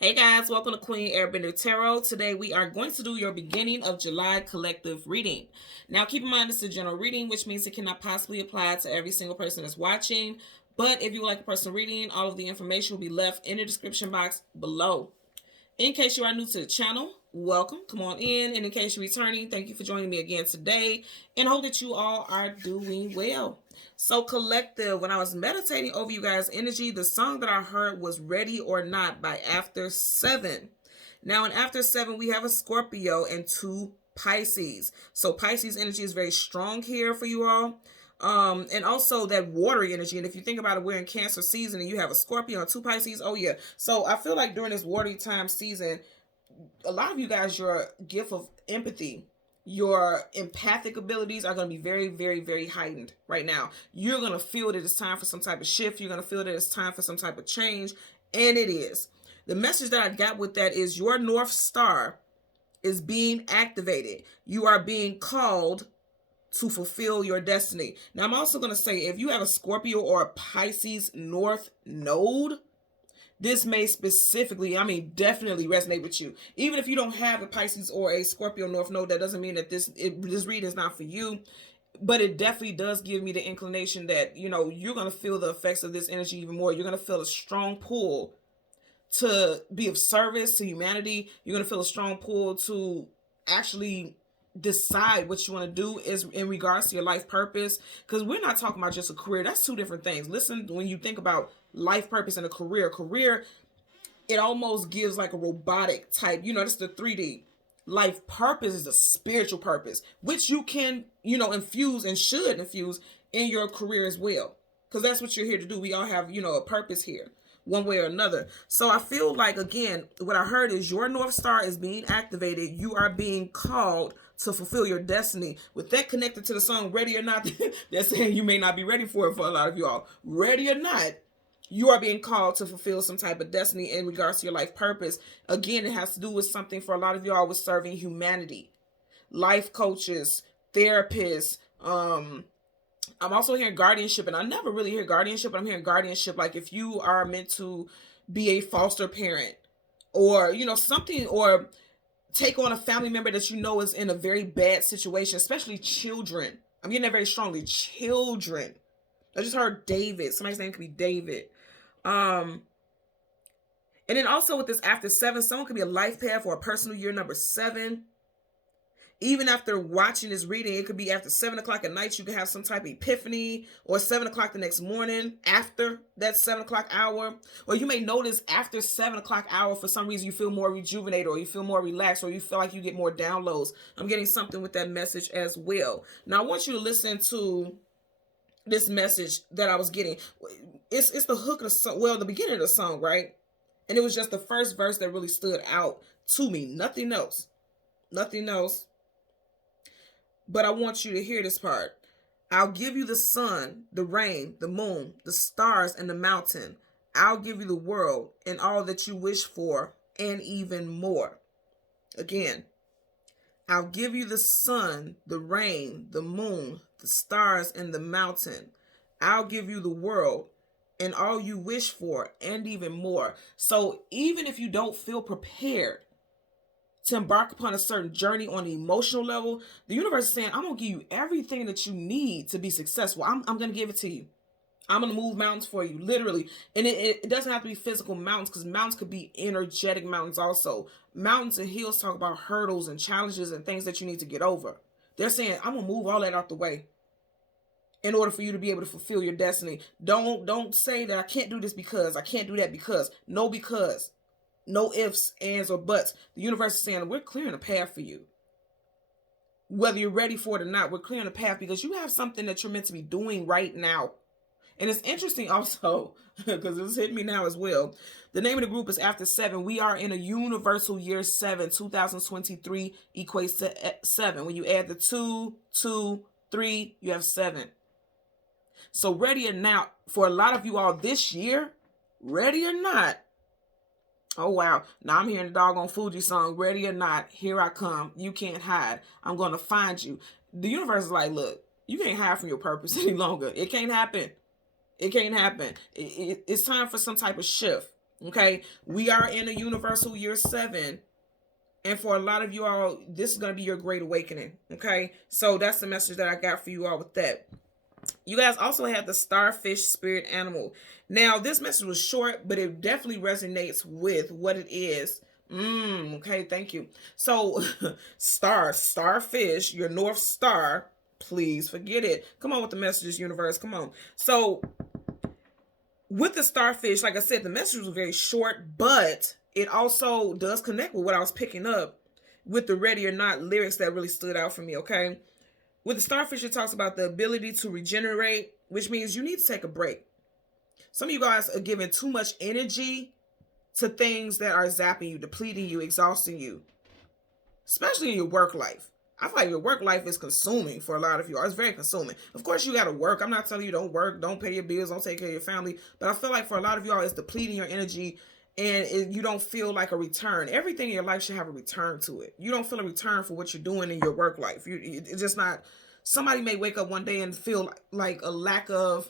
Hey guys, welcome to Queen Airbender Tarot. Today we are going to do your beginning of July collective reading. Now keep in mind this is a general reading, which means it cannot possibly apply to every single person that's watching. But if you would like a personal reading, all of the information will be left in the description box below. In case you are new to the channel, welcome. Come on in. And in case you're returning, thank you for joining me again today. And hope that you all are doing well. So collective, when I was meditating over you guys' energy, the song that I heard was Ready or Not by After 7. Now in After 7, we have a Scorpio and 2 Pisces. So Pisces energy is very strong here for you all. And also that watery energy. And if you think about it, we're in Cancer season and you have a Scorpio and 2 Pisces. Oh yeah. So I feel like during this watery time season, a lot of you guys, your gift of empathy, your empathic abilities are going to be very, very, very heightened right now. You're going to feel that it's time for some type of shift. You're going to feel that it's time for some type of change. And it is. The message that I got with that is your North Star is being activated. You are being called to fulfill your destiny. Now, I'm also going to say, if you have a Scorpio or a Pisces North Node, this may specifically, definitely resonate with you. Even if you don't have a Pisces or a Scorpio North Node, that doesn't mean that this reading is not for you. But it definitely does give me the inclination that, you're going to feel the effects of this energy even more. You're going to feel a strong pull to be of service to humanity. You're going to feel a strong pull to actually decide what you want to do is in regards to your life purpose, because we're not talking about just a career. That's two different things. Listen, when you think about life purpose and a career, it almost gives like a robotic type, that's the 3D. Life purpose is a spiritual purpose, which you can, infuse and should infuse in your career as well, because that's what you're here to do. We all have, a purpose here, one way or another. So I feel like, again, what I heard is your North Star is being activated. You are being called to fulfill your destiny. With that connected to the song Ready or Not, that's saying you may not be ready for it for a lot of y'all. Ready or not, you are being called to fulfill some type of destiny in regards to your life purpose. Again, it has to do with something for a lot of y'all with serving humanity. Life coaches, therapists. I'm also hearing guardianship, and I never really hear guardianship, but I'm hearing guardianship like if you are meant to be a foster parent or, something, or take on a family member that is in a very bad situation, especially children. I'm getting that very strongly. Children. I just heard David. Somebody's name could be David. And then also with this After 7, someone could be a life path or a personal year number 7. Even after watching this reading, it could be after 7 o'clock at night, you can have some type of epiphany, or 7 o'clock the next morning after that 7 o'clock hour. Or you may notice after 7 o'clock hour, for some reason, you feel more rejuvenated, or you feel more relaxed, or you feel like you get more downloads. I'm getting something with that message as well. Now, I want you to listen to this message that I was getting. It's the hook of the song, well, the beginning of the song, right? And it was just the first verse that really stood out to me. Nothing else. Nothing else. But I want you to hear this part. I'll give you the sun, the rain, the moon, the stars, and the mountain. I'll give you the world and all that you wish for, and even more. Again, I'll give you the sun, the rain, the moon, the stars, and the mountain. I'll give you the world and all you wish for, and even more. So even if you don't feel prepared to embark upon a certain journey on the emotional level, the universe is saying, I'm going to give you everything that you need to be successful. I'm going to give it to you. I'm going to move mountains for you, literally. And it doesn't have to be physical mountains, because mountains could be energetic mountains also. Mountains and hills talk about hurdles and challenges and things that you need to get over. They're saying, I'm going to move all that out the way in order for you to be able to fulfill your destiny. Don't say that I can't do this because, I can't do that because. No because. No ifs, ands, or buts. The universe is saying, we're clearing a path for you. Whether you're ready for it or not, we're clearing a path because you have something that you're meant to be doing right now. And it's interesting also, because it's hitting me now as well. The name of the group is After 7. We are in a universal year 7. 2023 equates to 7. When you add the 2, 2, 3, you have 7. So ready or not, for a lot of you all this year, ready or not, oh wow, now I'm hearing the doggone Fuji song, Ready or Not, Here I Come, You Can't Hide, I'm going to find you. The universe is like, look, you can't hide from your purpose any longer. It can't happen. It can't happen. It's time for some type of shift. Okay, we are in a universal year 7. And for a lot of you all, this is going to be your great awakening. Okay, so that's the message that I got for you all with that. You guys also have the starfish spirit animal. Now, this message was short, but it definitely resonates with what it is. Okay, thank you. So, starfish, your North Star, please forget it. Come on with the messages, universe. Come on. So, with the starfish, like I said, the message was very short, but it also does connect with what I was picking up with the Ready or Not lyrics that really stood out for me, okay? With the starfish, it talks about the ability to regenerate, which means you need to take a break. Some of you guys are giving too much energy to things that are zapping you, depleting you, exhausting you, especially in your work life. I feel like your work life is consuming for a lot of you. It's very consuming. Of course, you got to work. I'm not telling you don't work, don't pay your bills, don't take care of your family. But I feel like for a lot of y'all, it's depleting your energy and you don't feel like a return. Everything in your life should have a return to it. You don't feel a return for what you're doing in your work life. It's just not. Somebody may wake up one day and feel like a lack of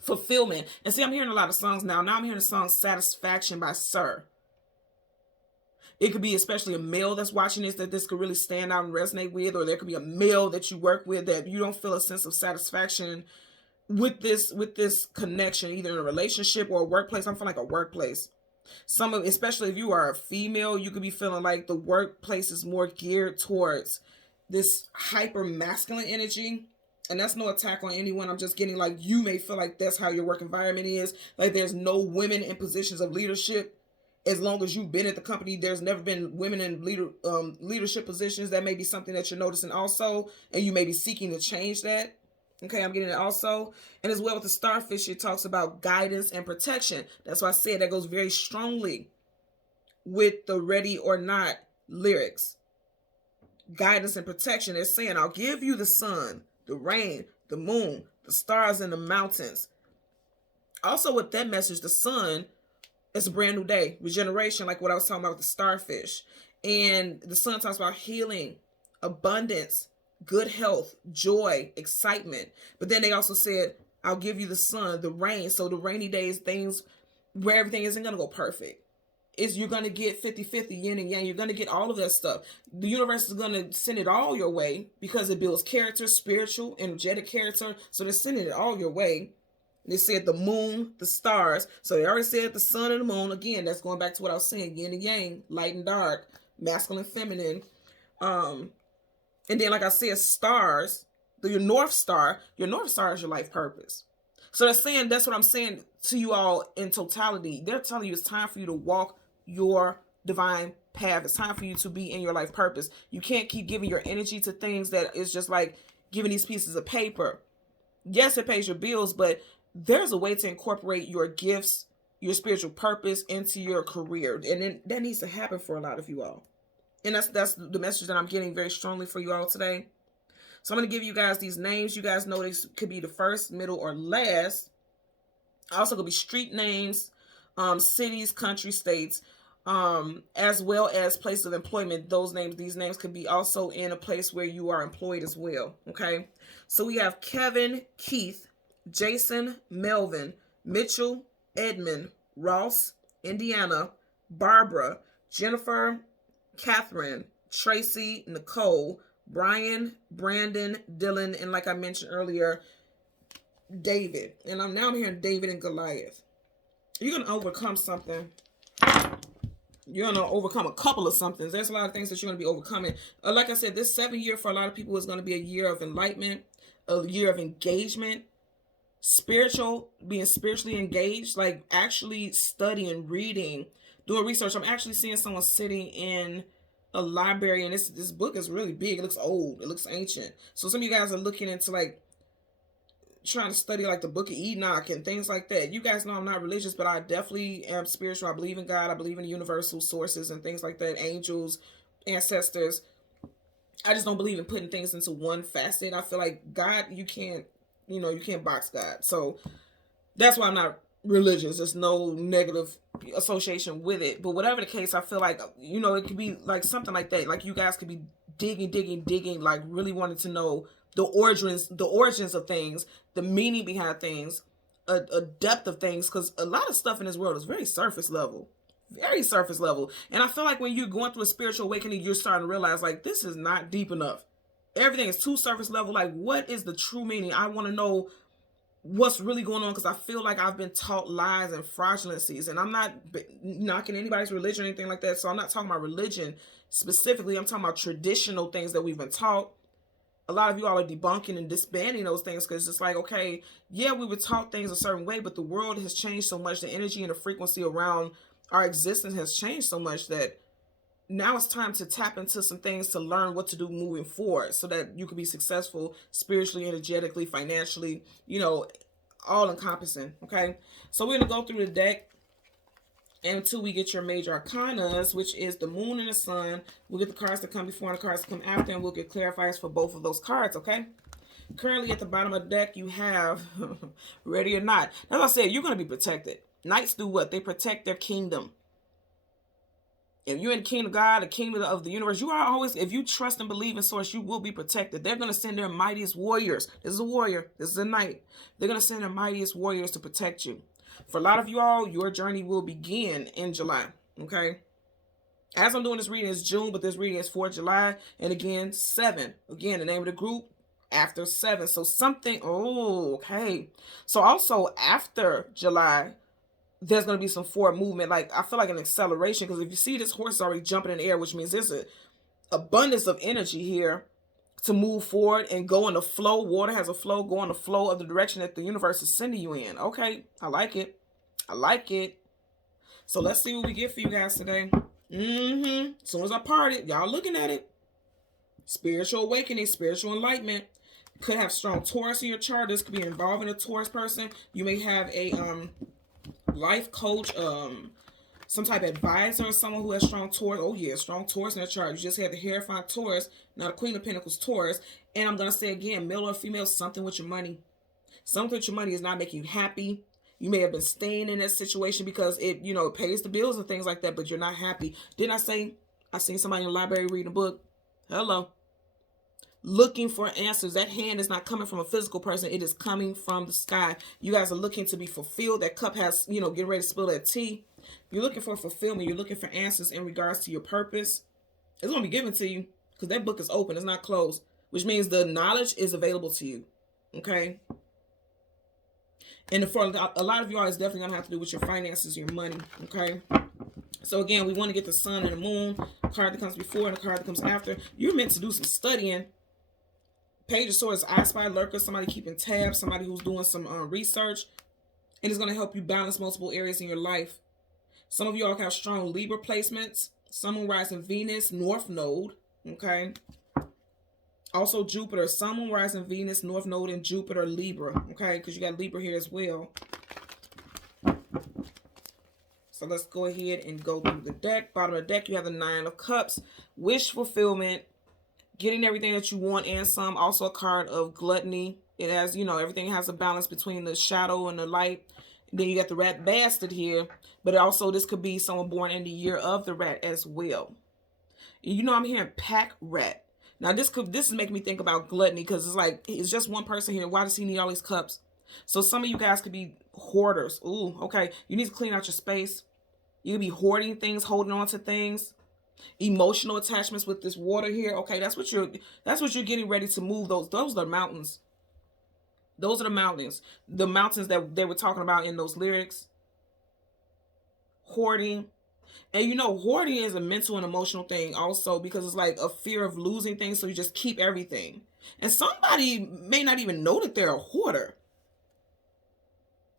fulfillment. And see, I'm hearing a lot of songs now. Now I'm hearing the song Satisfaction by Sir. It could be especially a male that's watching this that this could really stand out and resonate with, or there could be a male that you work with that you don't feel a sense of satisfaction with this connection, either in a relationship or a workplace. I'm feeling like a workplace. Especially if you are a female, you could be feeling like the workplace is more geared towards this hyper masculine energy. And that's no attack on anyone. I'm just getting like you may feel like that's how your work environment is. Like there's no women in positions of leadership. As long as you've been at the company, there's never been women in leadership positions. That may be something that you're noticing also, and you may be seeking to change that. Okay, I'm getting it also. And as well with the starfish, it talks about guidance and protection. That's why I said that goes very strongly with the Ready or Not lyrics. Guidance and protection. They're saying, I'll give you the sun, the rain, the moon, the stars, and the mountains. Also with that message, the sun, it's a brand new day, regeneration, like what I was talking about with the starfish. And the sun talks about healing, abundance, good health, joy, excitement. But then they also said, I'll give you the sun, the rain. So the rainy days, things where everything isn't going to go perfect. You're going to get 50-50, yin and yang. You're going to get all of that stuff. The universe is going to send it all your way because it builds character, spiritual, energetic character. So they're sending it all your way. They said the moon, the stars. So they already said the sun and the moon. Again, that's going back to what I was saying. Yin and yang, light and dark, masculine, feminine. And then, like I said, stars. Your North Star is your life purpose. So they're saying, that's what I'm saying to you all in totality. They're telling you it's time for you to walk your divine path. It's time for you to be in your life purpose. You can't keep giving your energy to things that is just like giving these pieces of paper. Yes, it pays your bills, but there's a way to incorporate your gifts, your spiritual purpose into your career. And then that needs to happen for a lot of you all. And that's the message that I'm getting very strongly for you all today. So I'm going to give you guys these names. You guys know these could be the first, middle, or last. Also could be street names, cities, country, states, as well as place of employment. These names could be also in a place where you are employed as well. Okay. So we have Kevin, Keith, Jason, Melvin, Mitchell, Edmund, Ross, Indiana, Barbara, Jennifer, Catherine, Tracy, Nicole, Brian, Brandon, Dylan, and like I mentioned earlier, David. And I'm hearing David and Goliath. You're going to overcome something. You're going to overcome a couple of somethings. There's a lot of things that you're going to be overcoming. Like I said, this 7 year for a lot of people is going to be a year of enlightenment, a year of engagement, being spiritually engaged, like actually studying, reading, doing research. I'm actually seeing someone sitting in a library, and this book is really big. It looks old. It looks ancient. So some of you guys are looking into like trying to study like the Book of Enoch and things like that. You guys know I'm not religious, but I definitely am spiritual. I believe in God. I believe in universal sources and things like that. Angels, ancestors. I just don't believe in putting things into one facet. I feel like God, you can't box God. So that's why I'm not religious. There's no negative association with it. But whatever the case, I feel like, it could be like something like that. Like you guys could be digging, like really wanting to know the origins of things, the meaning behind things, a depth of things, because a lot of stuff in this world is very surface level. Very surface level. And I feel like when you're going through a spiritual awakening, you're starting to realize, like, this is not deep enough. Everything is too surface level. Like, what is the true meaning? I want to know what's really going on, because I feel like I've been taught lies and fraudulencies. And I'm not knocking anybody's religion or anything like that. So I'm not talking about religion specifically. I'm talking about traditional things that we've been taught. A lot of you all are debunking and disbanding those things, because it's like, okay, yeah, we were taught things a certain way, but the world has changed so much. The energy and the frequency around our existence has changed so much that now it's time to tap into some things to learn what to do moving forward, so that you can be successful spiritually, energetically, financially, all encompassing. Okay, so we're gonna go through the deck until we get your major arcanas, which is the moon and the sun. We'll get the cards that come before and the cards that come after, and we'll get clarifiers for both of those cards. Okay, currently at the bottom of the deck you have ready or not. As I said, you're going to be protected. Knights do what? They protect their kingdom. If you're in the kingdom of God, the kingdom of the universe, you are always, if you trust and believe in source, you will be protected. They're going to send their mightiest warriors. This is a warrior. This is a knight. They're going to send their mightiest warriors to protect you. For a lot of you all, your journey will begin in July. Okay. As I'm doing this reading, it's June, but this reading is for July. And again, 7. Again, the name of the group, after 7. So something, okay. So also after July, there's going to be some forward movement. Like, I feel like an acceleration, because if you see this horse is already jumping in the air, which means there's an abundance of energy here to move forward and go in the flow. Water has a flow. Go in the flow of the direction that the universe is sending you in. Okay, I like it. I like it. So let's see what we get for you guys today. As soon as I part it, y'all looking at it. Spiritual awakening, spiritual enlightenment. Could have strong Taurus in your chart. This could be involving a Taurus person. You may have a life coach, some type of advisor, or someone who has strong Taurus. Oh yeah, strong Taurus in their chart. You just had the Hierophant Taurus, now the Queen of Pentacles Taurus. And I'm going to say again, male or female, something with your money. Something with your money is not making you happy. You may have been staying in that situation because it, it pays the bills and things like that, but you're not happy. Didn't I say, I seen somebody in the library reading a book? Hello. Looking for answers. That hand is not coming from a physical person. It is coming from the sky. You guys are looking to be fulfilled. That cup has, getting ready to spill that tea. You're looking for fulfillment. You're looking for answers in regards to your purpose. It's going to be given to you because that book is open. It's not closed, which means the knowledge is available to you. Okay. And for a lot of y'all, it's definitely going to have to do with your finances, your money. Okay. So again, we want to get the sun and the moon, card that comes before and the card that comes after. You're meant to do some studying. Page of Swords, I Spy Lurker, somebody keeping tabs, somebody who's doing some research. And it's going to help you balance multiple areas in your life. Some of y'all have strong Libra placements. Sun, Moon, Rising, Venus, North Node. Okay. Also Jupiter, Sun, Moon, Rising, Venus, North Node, and Jupiter, Libra. Okay, because you got Libra here as well. So let's go ahead and go through the deck. Bottom of the deck, you have the 9 of Cups. Wish fulfillment. Getting everything that you want and some. Also a card of gluttony. It has, everything has a balance between the shadow and the light. Then you got the rat bastard here. But also this could be someone born in the year of the rat as well. I'm hearing pack rat. Now this is making me think about gluttony, because it's like, it's just one person here. Why does he need all these cups? So some of you guys could be hoarders. Ooh, okay. You need to clean out your space. You could be hoarding things, holding on to things. Emotional attachments with this water here. Okay, that's what you're getting ready to move. Those are the mountains. Those are the mountains. The mountains that they were talking about in those lyrics. Hoarding. And hoarding is a mental and emotional thing also, because it's like a fear of losing things, so you just keep everything. And somebody may not even know that they're a hoarder.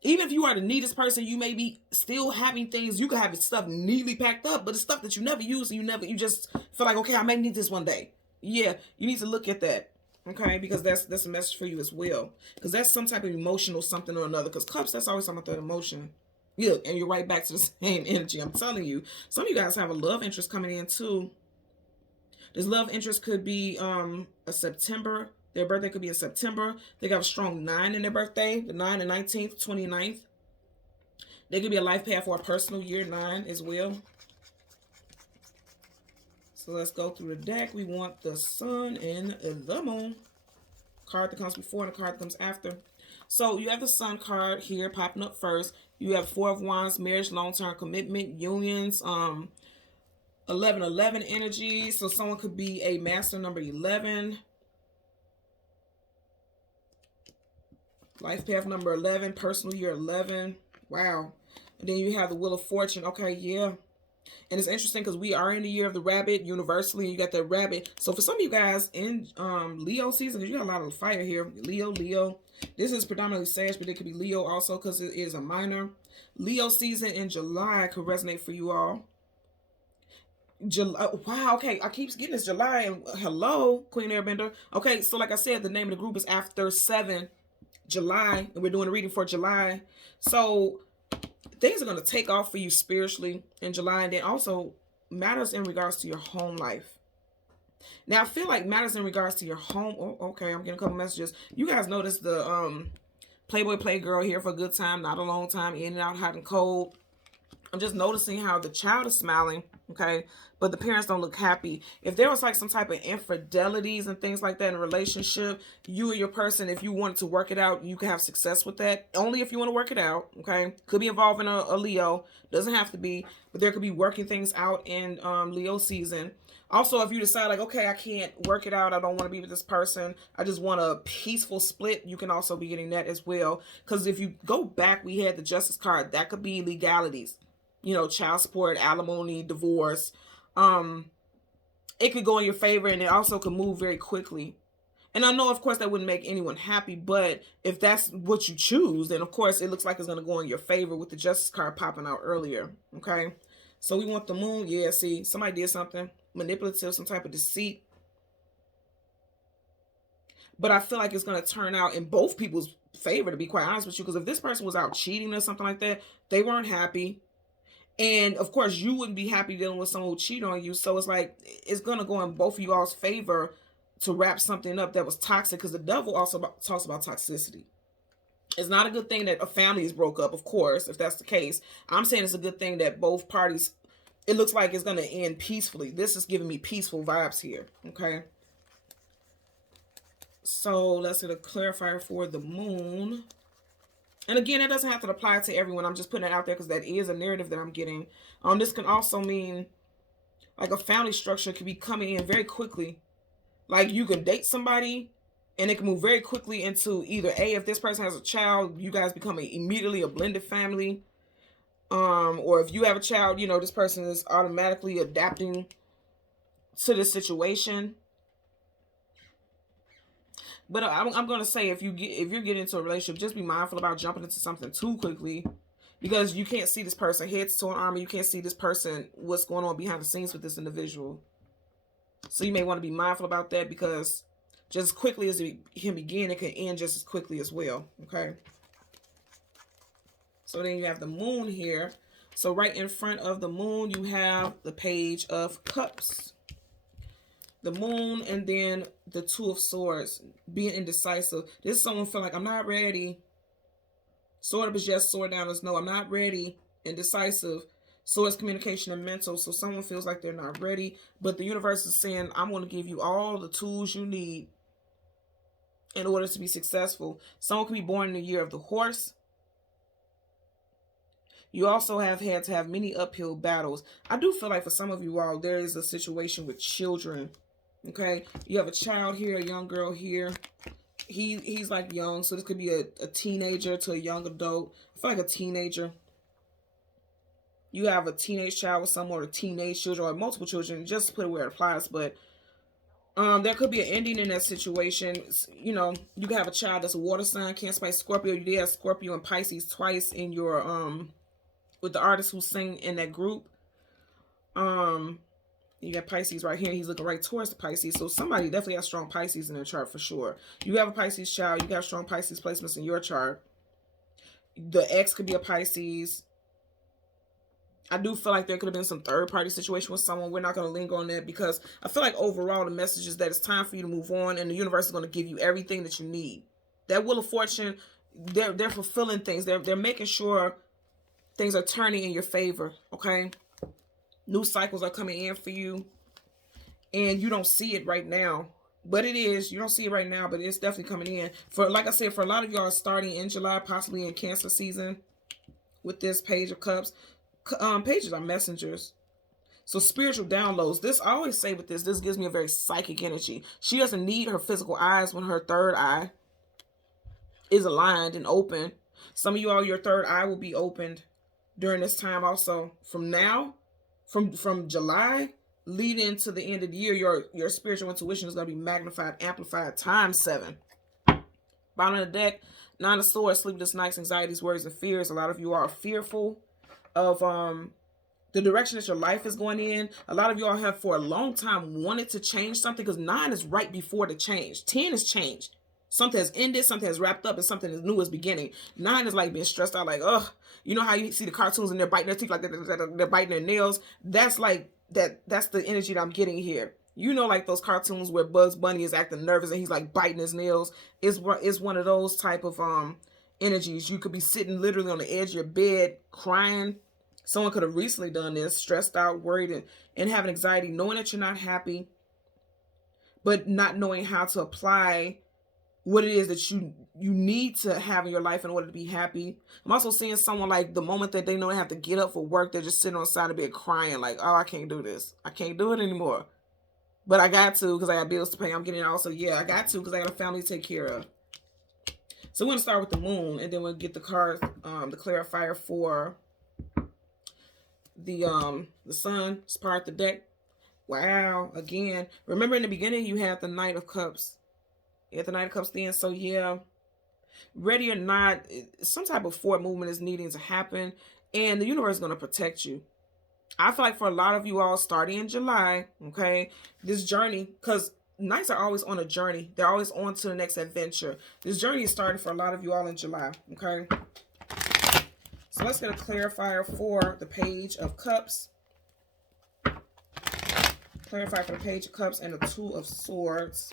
Even if you are the neatest person, you may be still having things. You could have stuff neatly packed up, but it's stuff that you never use, and you just feel like, okay, I may need this one day. Yeah, you need to look at that, okay? Because that's a message for you as well. Because that's some type of emotional something or another. Because cups, that's always something with emotion. Yeah, and you're right back to the same energy. I'm telling you. Some of you guys have a love interest coming in too. This love interest could be a September. Their birthday could be in September. They got a strong 9 in their birthday. The 9, the 19th, 29th. They could be a life path for a personal year 9 as well. So let's go through the deck. We want the sun and the moon. Card that comes before and the card that comes after. So you have the Sun card here popping up first. You have Four of Wands, marriage, long-term commitment, unions, 11-11 energy. So someone could be a master number 11. Life path number 11, personal year 11. Wow. And then you have the Wheel of Fortune. Okay, yeah. And it's interesting because we are in the year of the rabbit universally. You got that rabbit. So for some of you guys in Leo season, because you got a lot of fire here. Leo. This is predominantly Sag, but it could be Leo also because it is a minor. Leo season in July could resonate for you all. July. Wow, okay. I keep getting this July. And hello, Queen Airbender. Okay, so like I said, the name of the group is After 7 July. And we're doing a reading for July. So things are going to take off for you spiritually in July. And then also matters in regards to your home life. Now, I feel like matters in regards to your home. Oh, okay, I'm getting a couple messages. You guys notice the Playboy Playgirl here for a good time, not a long time, in and out, hot and cold. I'm just noticing how the child is smiling, okay, but the parents don't look happy. If there was like some type of infidelities and things like that in a relationship, you and your person, if you wanted to work it out, you can have success with that. Only if you want to work it out, okay? Could be involving a Leo. Doesn't have to be, but there could be working things out in Leo season. Also, if you decide like, okay, I can't work it out, I don't want to be with this person, I just want a peaceful split, you can also be getting that as well. Because if you go back, we had the Justice card. That could be legalities. You know, child support, alimony, divorce. It could go in your favor, and it also could move very quickly. And I know, of course, that wouldn't make anyone happy, but if that's what you choose, then, of course, it looks like it's going to go in your favor with the Justice card popping out earlier, okay? So we want the Moon. Yeah, see, somebody did something manipulative, some type of deceit. But I feel like it's going to turn out in both people's favor, to be quite honest with you, because if this person was out cheating or something like that, they weren't happy. And of course, you wouldn't be happy dealing with someone who cheat on you. So it's like, it's going to go in both of you all's favor to wrap something up that was toxic, because the devil also talks about toxicity. It's not a good thing that a family is broke up, of course, if that's the case. I'm saying it's a good thing that both parties, it looks like it's going to end peacefully. This is giving me peaceful vibes here, okay? So let's get a clarifier for the Moon. And again, it doesn't have to apply to everyone. I'm just putting it out there because that is a narrative that I'm getting. This can also mean like a family structure could be coming in very quickly. Like you can date somebody and it can move very quickly into either A, if this person has a child, you guys become immediately a blended family. Or if you have a child, you know, this person is automatically adapting to the situation. But I'm going to say, if you're getting into a relationship, just be mindful about jumping into something too quickly, because you can't see this person head to toe and arm. You can't see this person, what's going on behind the scenes with this individual. So you may want to be mindful about that, because just as quickly as it can begin, it can end just as quickly as well. Okay. So then you have the Moon here. So right in front of the Moon, you have the Page of Cups. The Moon, and then the Two of Swords, being indecisive. This is someone feeling like, I'm not ready. Sword up is yes, sword down is no. I'm not ready. Indecisive. Swords, communication, and mental. So someone feels like they're not ready, but the universe is saying, I'm going to give you all the tools you need in order to be successful. Someone could be born in the year of the horse. You also have had to have many uphill battles. I do feel like for some of you all, there is a situation with children. Okay, you have a child here, a young girl here. He's like young, so this could be a teenager to a young adult. I feel like a teenager. You have a teenage child with someone, or teenage children, or multiple children, just to put it where it applies. But there could be an ending in that situation. You know, you could have a child that's a water sign, Cancer, Pisces, Scorpio. You did have Scorpio and Pisces twice in your with the artist who sing in that group. You got Pisces right here. He's looking right towards the Pisces. So somebody definitely has strong Pisces in their chart for sure. You have a Pisces child. You got strong Pisces placements in your chart. The ex could be a Pisces. I do feel like there could have been some third-party situation with someone. We're not going to linger on that, because I feel like overall the message is that it's time for you to move on, and the universe is going to give you everything that you need. That Wheel of Fortune, they're fulfilling things. They're making sure things are turning in your favor, okay? New cycles are coming in for you, and you don't see it right now. But it is, you don't see it right now, but it's definitely coming in. For, like I said, for a lot of y'all starting in July, possibly in Cancer season with this Page of Cups. Pages are messengers. So spiritual downloads. This, I always say with this gives me a very psychic energy. She doesn't need her physical eyes when her third eye is aligned and open. Some of you all, your third eye will be opened during this time also. From now, from July leading to the end of the year, your spiritual intuition is going to be magnified, amplified, times 7. Bottom of the deck, 9 of Swords, sleepless nights, anxieties, worries, and fears. A lot of you are fearful of the direction that your life is going in. A lot of y'all have for a long time wanted to change something, because 9 is right before the change. 10 is changed. Something has ended, something has wrapped up, and something is new is beginning. 9 is like being stressed out, like, ugh. You know how you see the cartoons and they're biting their teeth, like they're biting their nails? That's like that's the energy that I'm getting here. You know, like those cartoons where Bugs Bunny is acting nervous and he's like biting his nails. It's one of those type of energies. You could be sitting literally on the edge of your bed crying. Someone could have recently done this, stressed out, worried, and having anxiety, knowing that you're not happy, but not knowing how to apply what it is that you need to have in your life in order to be happy. I'm also seeing someone, like, the moment that they know they have to get up for work, they're just sitting on the side of the bed crying, like, oh, I can't do this. I can't do it anymore. But I got to, because I got bills to pay. I'm getting it also. Yeah, I got to, because I got a family to take care of. So we're going to start with the moon, and then we'll get the card, the clarifier for the sun. It's part of the deck. Wow. Again, remember in the beginning you had the Knight of Cups. You had the Knight of Cups then. So yeah, ready or not, some type of forward movement is needing to happen, and the universe is going to protect you. I feel like for a lot of you all starting in July, okay, this journey, because Knights are always on a journey. They're always on to the next adventure. This journey is starting for a lot of you all in July, okay? So let's get a clarifier for the Page of Cups. Clarifier for the Page of Cups and the Two of Swords.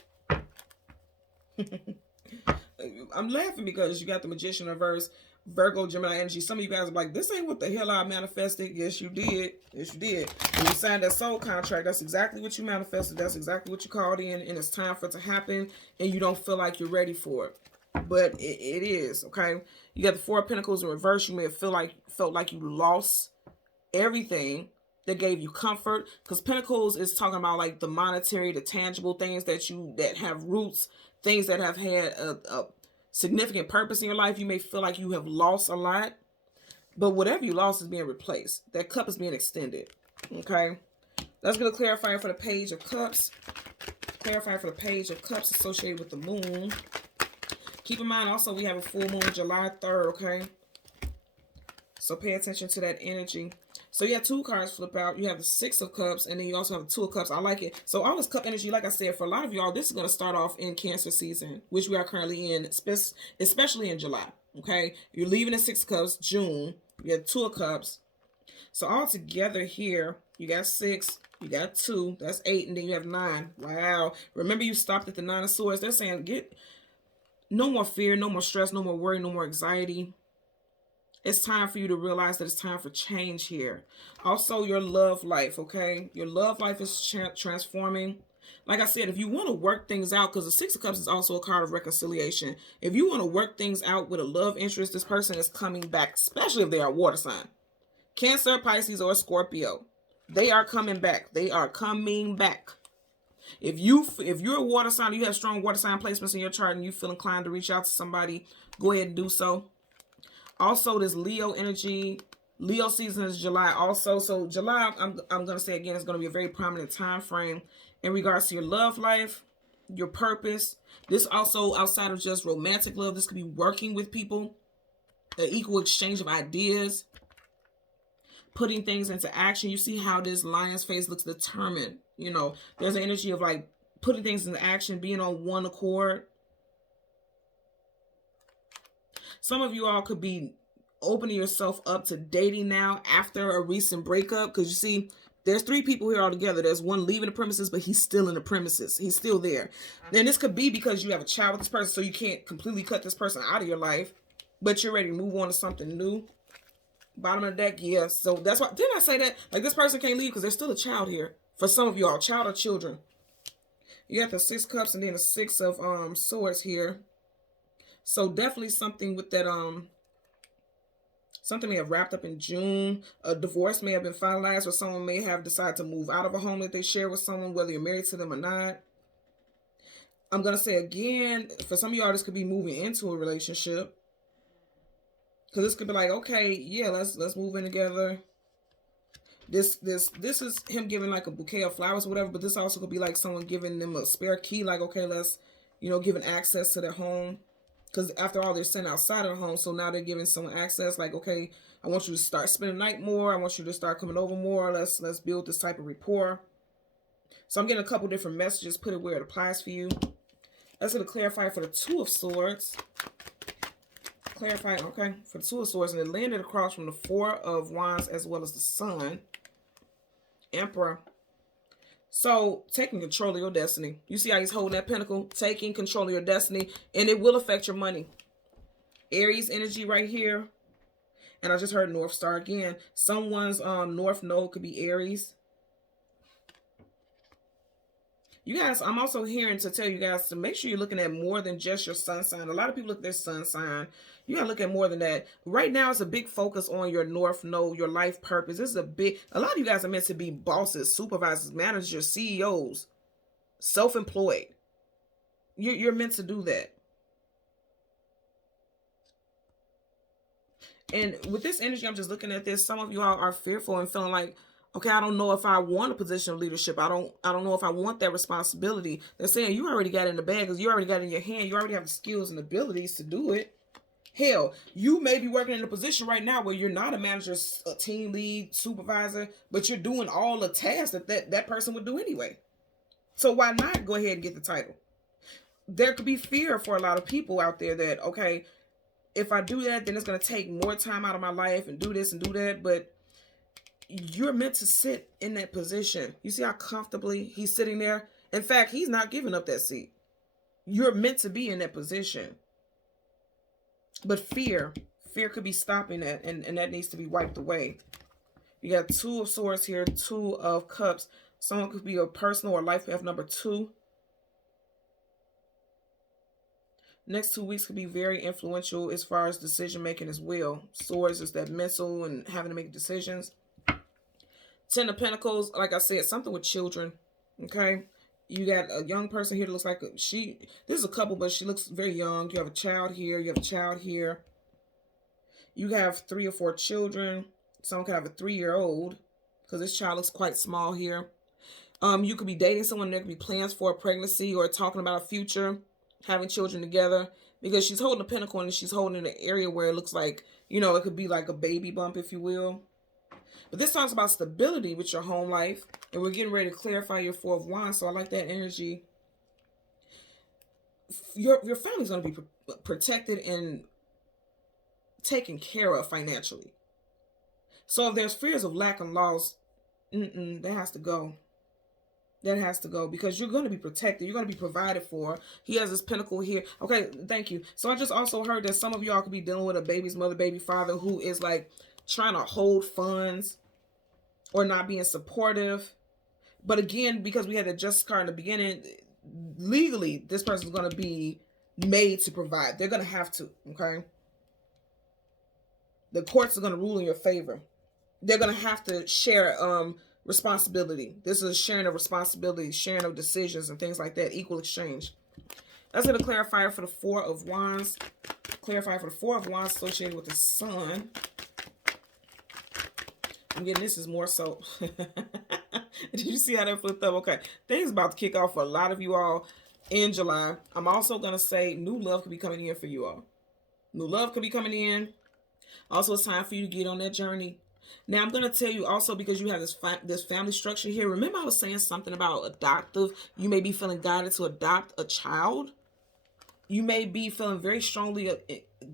I'm laughing because you got the Magician reverse, Virgo, Gemini energy. Some of you guys are like, this ain't what the hell I manifested. Yes, you did. Yes, you did. When you signed that soul contract, that's exactly what you manifested. That's exactly what you called in, and it's time for it to happen, and you don't feel like you're ready for it. But it is, okay? You got the Four of Pentacles in reverse. You may have felt like you lost everything that gave you comfort, because Pentacles is talking about like the monetary, the tangible things that have roots, things that have had a significant purpose in your life. You may feel like you have lost a lot, but whatever you lost is being replaced. That cup is being extended. Okay, let's get a clarifier for the Page of Cups. Clarifier for the Page of Cups associated with the moon. Keep in mind also we have a full moon July 3rd. Okay, so pay attention to that energy. So you have 2 cards flip out. You have the 6 of Cups, and then you also have the 2 of Cups. I like it. So all this cup energy, like I said, for a lot of y'all, this is going to start off in Cancer season, which we are currently in, especially in July. Okay, you're leaving the 6 of Cups, June. You have 2 of Cups. So all together here, you got 6, you got 2, that's 8, and then you have 9. Wow. Remember, you stopped at the 9 of Swords. They're saying get no more fear, no more stress, no more worry, no more anxiety. It's time for you to realize that it's time for change here. Also, your love life, okay? Your love life is transforming. Like I said, if you want to work things out, because the 6 of Cups is also a card of reconciliation. If you want to work things out with a love interest, this person is coming back, especially if they are a water sign. Cancer, Pisces, or Scorpio. They are coming back. They are coming back. If you're a water sign, you have strong water sign placements in your chart, and you feel inclined to reach out to somebody, go ahead and do so. Also, this Leo energy, Leo season is July also. So July, I'm going to say again, it's going to be a very prominent time frame in regards to your love life, your purpose. This also, outside of just romantic love, this could be working with people, an equal exchange of ideas, putting things into action. You see how this lion's face looks determined. You know, there's an energy of like putting things into action, being on one accord. Some of you all could be opening yourself up to dating now after a recent breakup, because you see, there's 3 people here all together. There's one leaving the premises, but he's still in the premises. He's still there. Then this could be because you have a child with this person, so you can't completely cut this person out of your life, but you're ready to move on to something new. Bottom of the deck, yeah. So that's why, didn't I say that? Like, this person can't leave because there's still a child here. For some of you all, child or children. You got the 6 cups and then the 6 of swords here. So definitely something with that something may have wrapped up in June. A divorce may have been finalized, or someone may have decided to move out of a home that they share with someone, whether you're married to them or not. I'm gonna say again, for some of y'all, this could be moving into a relationship. Because this could be like, okay, yeah, let's move in together. This is him giving like a bouquet of flowers or whatever, but this also could be like someone giving them a spare key, like, okay, let's, giving access to their home. Because after all, they're sent outside of the home, so now they're giving someone access. Like, okay, I want you to start spending the night more. I want you to start coming over more. Let's build this type of rapport. So I'm getting a couple different messages. Put it where it applies for you. That's going to clarify for the 2 of Swords. Clarify, okay, for the 2 of Swords, and it landed across from the 4 of Wands as well as the Sun. Emperor. So, taking control of your destiny. You see how he's holding that pentacle? Taking control of your destiny. And it will affect your money. Aries energy right here. And I just heard North Star again. Someone's North Node could be Aries. You guys, I'm also hearing to tell you guys to make sure you're looking at more than just your sun sign. A lot of people look at their sun sign. You got to look at more than that. Right now, it's a big focus on your North Node, your life purpose. This is a lot of you guys are meant to be bosses, supervisors, managers, CEOs, self-employed. You're meant to do that. And with this energy, I'm just looking at this. Some of you all are fearful and feeling like, okay, I don't know if I want a position of leadership. I don't know if I want that responsibility. They're saying you already got it in the bag because you already got it in your hand. You already have the skills and abilities to do it. Hell, you may be working in a position right now where you're not a manager, a team lead, supervisor, but you're doing all the tasks that person would do anyway. So why not go ahead and get the title? There could be fear for a lot of people out there that, okay, if I do that, then it's going to take more time out of my life and do this and do that. But you're meant to sit in that position. You see how comfortably he's sitting there? In fact, he's not giving up that seat. You're meant to be in that position. But fear could be stopping that, and that needs to be wiped away. You got 2 of Swords here, 2 of Cups. Someone could be a personal or life path number 2. Next 2 weeks could be very influential as far as decision making as well. Swords is that mental and having to make decisions. 10 of Pentacles, like I said, something with children. Okay. You got a young person here that looks like this is a couple, but she looks very young. You have a child here. You have a child here. You have 3 or 4 children. Someone could have a 3-year-old because this child looks quite small here. You could be dating someone. There could be plans for a pregnancy or talking about a future, having children together, because she's holding a pentacle and she's holding an area where it looks like, it could be like a baby bump, if you will. But this talks about stability with your home life. And we're getting ready to clarify your 4 of Wands. So I like that energy. Your family's going to be protected and taken care of financially. So if there's fears of lack and loss, that has to go. That has to go because you're going to be protected. You're going to be provided for. He has this pentacle here. Okay, thank you. So I just also heard that some of y'all could be dealing with a baby's mother, baby father who is like trying to hold funds or not being supportive. But again, because we had the justice card in the beginning, legally, this person is going to be made to provide. They're going to have to, okay? The courts are going to rule in your favor. They're going to have to share responsibility. This is sharing of responsibility, sharing of decisions and things like that, equal exchange. That's going to clarify for the 4 of Wands. Clarify for the 4 of Wands associated with the Sun. I'm getting this is more so. Did you see how that flipped up? Okay. Things about to kick off for a lot of you all in July. I'm also going to say new love could be coming in for you all. New love could be coming in. Also, it's time for you to get on that journey. Now, I'm going to tell you also, because you have this family structure here. Remember I was saying something about adoptive. You may be feeling guided to adopt a child. You may be feeling very strongly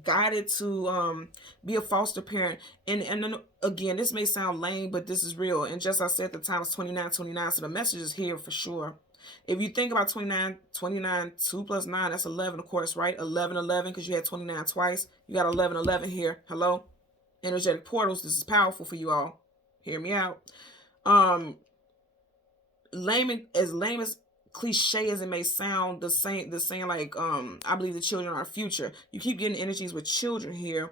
guided to be a foster parent. And then, again, this may sound lame, but this is real. And just I said, the time is 29:29, so the message is here for sure. If you think about 29, 2 plus 9, that's 11, of course, right? 11, because you had 29 twice. You got 11 here. Hello? Energetic portals. This is powerful for you all. Hear me out. Lame as cliche as it may sound, the saying like, I believe the children are our future. You keep getting energies with children here.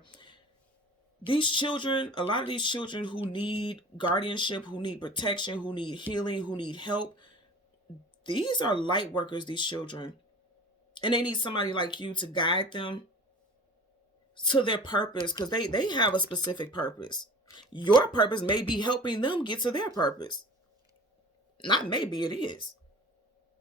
These children, a lot of these children who need guardianship, who need protection, who need healing, who need help, these are light workers, these children. And they need somebody like you to guide them to their purpose, because they have a specific purpose. Your purpose may be helping them get to their purpose. Not maybe, it is.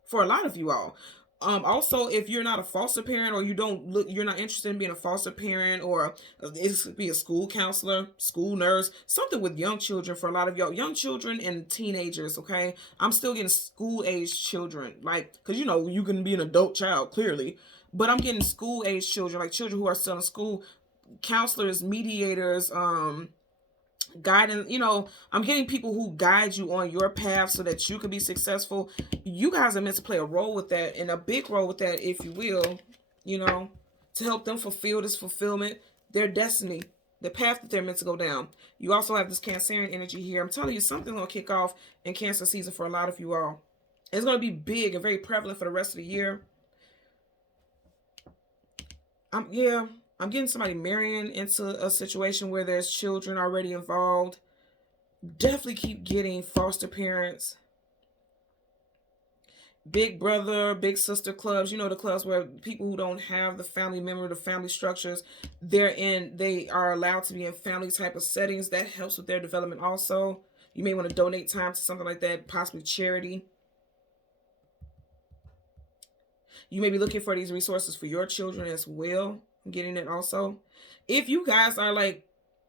For a lot of you all. Also, if you're not a foster parent, or you're not interested in being a foster parent, or it could be a school counselor, school nurse, something with young children. For a lot of y'all, young children and teenagers, okay? I'm still getting school-age children, like, because you can be an adult child, clearly, but I'm getting school-age children, like children who are still in school, counselors, mediators, guidance. I'm getting people who guide you on your path so that you can be successful. You guys are meant to play a role with that, and a big role with that, if you will, to help them fulfill this fulfillment, their destiny, the path that they're meant to go down. You also have this Cancerian energy here. I'm telling you, something's going to kick off in Cancer season for a lot of you all. It's going to be big and very prevalent for the rest of the year. I'm getting somebody marrying into a situation where there's children already involved. Definitely keep getting foster parents, big brother, big sister clubs. The clubs where people who don't have the family member, the family structures, they are allowed to be in family type of settings. That helps with their development also. You may want to donate time to something like that, possibly charity. You may be looking for these resources for your children as well. I'm getting it also. If you guys are like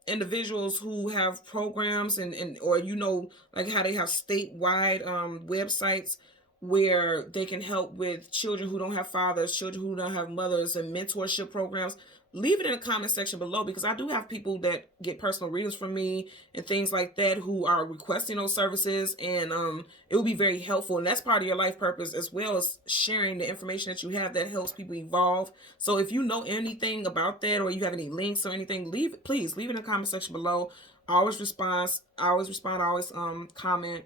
individuals who have programs or like how they have statewide websites where they can help with children who don't have fathers, children who don't have mothers, and mentorship programs, leave it in the comment section below, because I do have people that get personal readings from me and things like that who are requesting those services, and it will be very helpful. And that's part of your life purpose, as well as sharing the information that you have that helps people evolve. So if you know anything about that, or you have any links or anything, please leave it in the comment section below. I always respond, I always comment,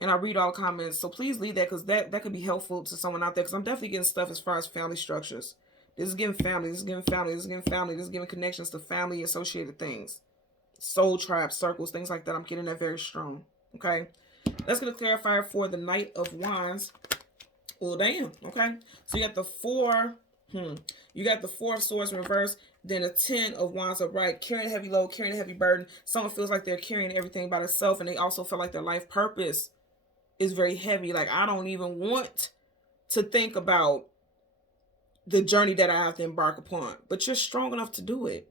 and I read all comments. So please leave that, because that could be helpful to someone out there, because I'm definitely getting stuff as far as family structures. This is giving family, this is giving family, this is giving family, this is giving connections to family associated things. Soul tribe, circles, things like that. I'm getting that very strong. Okay. Let's get a clarifier for the Knight of Wands. Well, damn. Okay. So you got the four. You got the Four of Swords in reverse. Then a 10 of Wands upright. Carrying a heavy load, carrying a heavy burden. Someone feels like they're carrying everything by themselves, and they also feel like their life purpose is very heavy. Like, I don't even want to think about the journey that I have to embark upon. But you're strong enough to do it.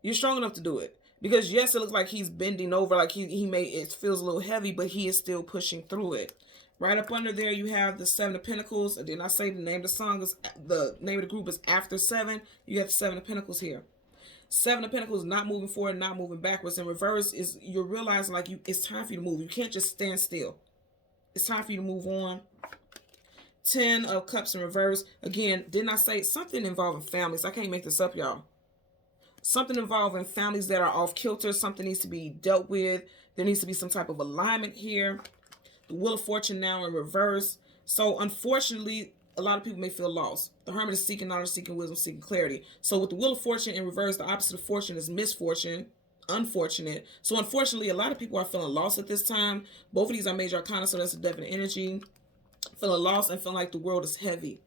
You're strong enough to do it. Because yes, it looks like he's bending over, like it feels a little heavy, but he is still pushing through it. Right up under there, you have the Seven of Pentacles. And then I say the name of the song is, the name of the group is After Seven. You got the Seven of Pentacles here. Seven of Pentacles, not moving forward, not moving backwards. In reverse is you're realizing like it's time for you to move. You can't just stand still. It's time for you to move on. 10 of Cups in reverse. Again, didn't I say something involving families? I can't make this up, y'all. Something involving families that are off kilter. Something needs to be dealt with. There needs to be some type of alignment here. The Wheel of Fortune now in reverse. So unfortunately, a lot of people may feel lost. The Hermit is seeking knowledge, seeking wisdom, seeking clarity. So with the Wheel of Fortune in reverse, the opposite of fortune is misfortune. Unfortunate. So unfortunately, a lot of people are feeling lost at this time. Both of these are major arcana, so that's a definite energy. Feeling lost and feeling like the world is heavy.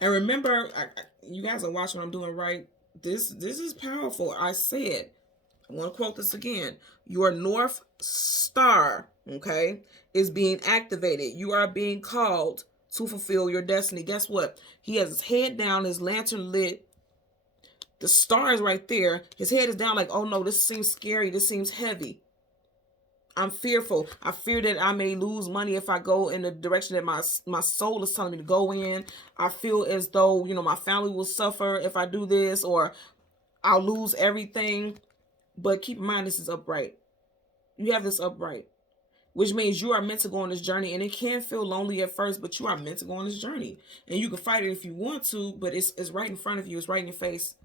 And remember, you guys are watching what I'm doing, right? This is powerful. I said, I want to quote this again. Your North Star, okay, is being activated. You are being called to fulfill your destiny. Guess what? He has his head down, his lantern lit. The star is right there. His head is down like, oh no, this seems scary. This seems heavy. I'm fearful. I fear that I may lose money if I go in the direction that my soul is telling me to go in. I feel as though, my family will suffer if I do this, or I'll lose everything. But keep in mind, this is upright. You have this upright, which means you are meant to go on this journey. And it can feel lonely at first, but you are meant to go on this journey. And you can fight it if you want to, but it's right in front of you. It's right in your face.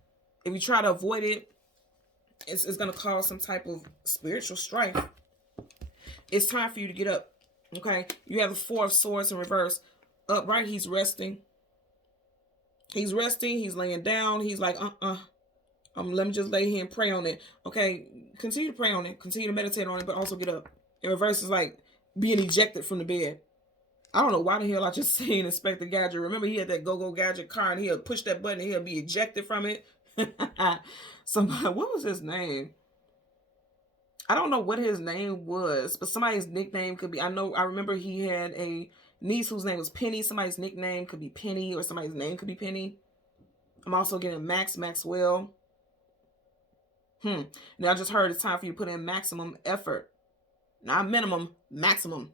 If you try to avoid it, it's going to cause some type of spiritual strife. It's time for you to get up. Okay, you have the Four of Swords in reverse. Upright, he's resting. He's resting. He's laying down. He's like, let me just lay here and pray on it. Okay, continue to pray on it. Continue to meditate on it, but also get up. In reverse is like being ejected from the bed. I don't know why the hell I just seen Inspector Gadget. Remember, he had that Go-Go Gadget car, and he'll push that button, and he'll be ejected from it. Somebody, what was his name? I don't know what his name was, but somebody's nickname could be. I remember he had a niece whose name was Penny. Somebody's nickname could be Penny, or somebody's name could be Penny. I'm also getting Maxwell. Now I just heard it's time for you to put in maximum effort. Not minimum, maximum.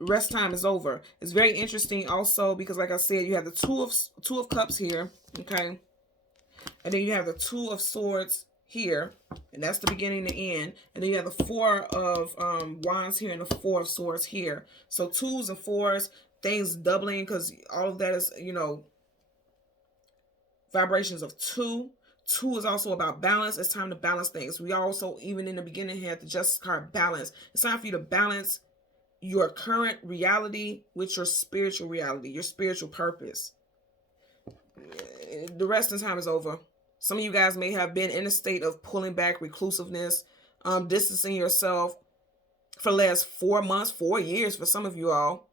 Rest time is over. It's very interesting also because, like I said, you have the two of cups here, okay? And then you have the Two of Swords here, and that's the beginning and the end. And then you have the Four of Wands here and the Four of Swords here. So twos and fours, things doubling, because all of that is, you know, vibrations of two. Two is also about balance. It's time to balance things. We also, even in the beginning, had the Justice card, balance. It's time for you to balance your current reality with your spiritual reality, your spiritual purpose. The resting time is over. Some of you guys may have been in a state of pulling back, reclusiveness, distancing yourself for the last 4 months, 4 years for some of you all,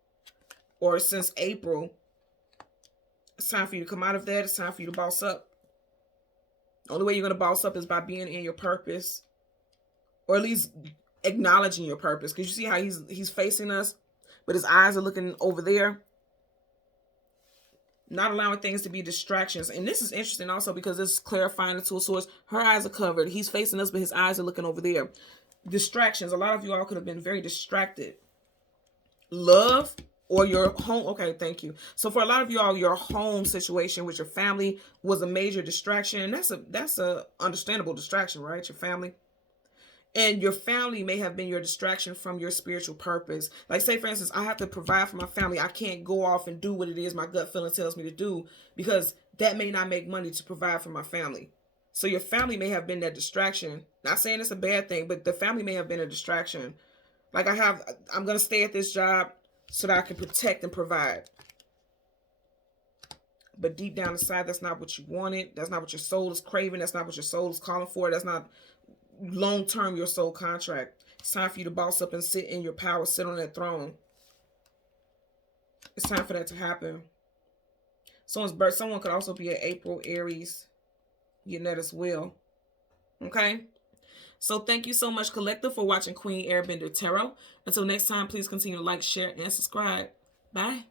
or since April. It's time for you to come out of that. It's time for you to boss up. The only way you're going to boss up is by being in your purpose, or at least acknowledging your purpose. Because you see how he's facing us, but his eyes are looking over there. Not allowing things to be distractions. And this is interesting also because this is clarifying the Two of Swords. Her eyes are covered. He's facing us, but his eyes are looking over there. Distractions. A lot of you all could have been very distracted. Love or your home. Okay, thank you. So for a lot of you all, your home situation with your family was a major distraction. That's a understandable distraction, right? Your family. And your family may have been your distraction from your spiritual purpose. Like, say, for instance, I have to provide for my family. I can't go off and do what it is my gut feeling tells me to do because that may not make money to provide for my family. So your family may have been that distraction. Not saying it's a bad thing, but the family may have been a distraction. Like, I'm going to stay at this job so that I can protect and provide. But deep down inside, that's not what you wanted. That's not what your soul is craving. That's not what your soul is calling for. That's not long-term your soul contract. It's time for you to boss up and sit in your power, sit on that throne. It's time for that to happen. Someone's birth, someone could also be an April, Aries, getting that as well. Okay? So thank you so much, Collective, for watching Queen Airbender Tarot. Until next time, please continue to like, share, and subscribe. Bye.